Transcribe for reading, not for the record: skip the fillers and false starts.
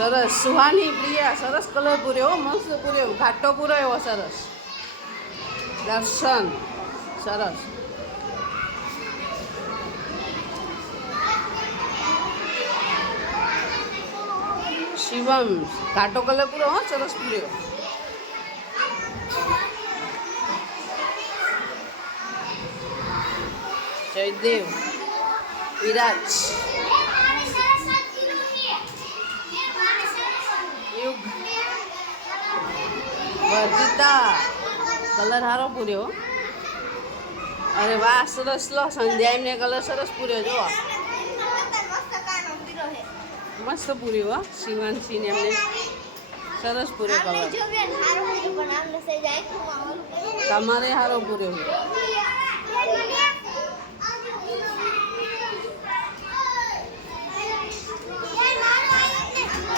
સરસ સુહાની પ્રિયા સરસ કલર પૂર્યો મસ્ત પૂર્યો ઘાટો પૂરો એવો સરસ દર્શન સરસ શિવમ ઘાટો કલર પૂરો હો સરસ પૂર્યો જયદેવ વિરાજ યુગ વર્ધિતા કલર સારો પૂર્યો અરે વાહ સરસ લો સંધ્યા એમને કલર સરસ પૂર્યો જો મસ્ત પૂર્યો હો શિવાંશીને એમને સરસ પૂર્યો કલર તમારે સારો પૂર્યો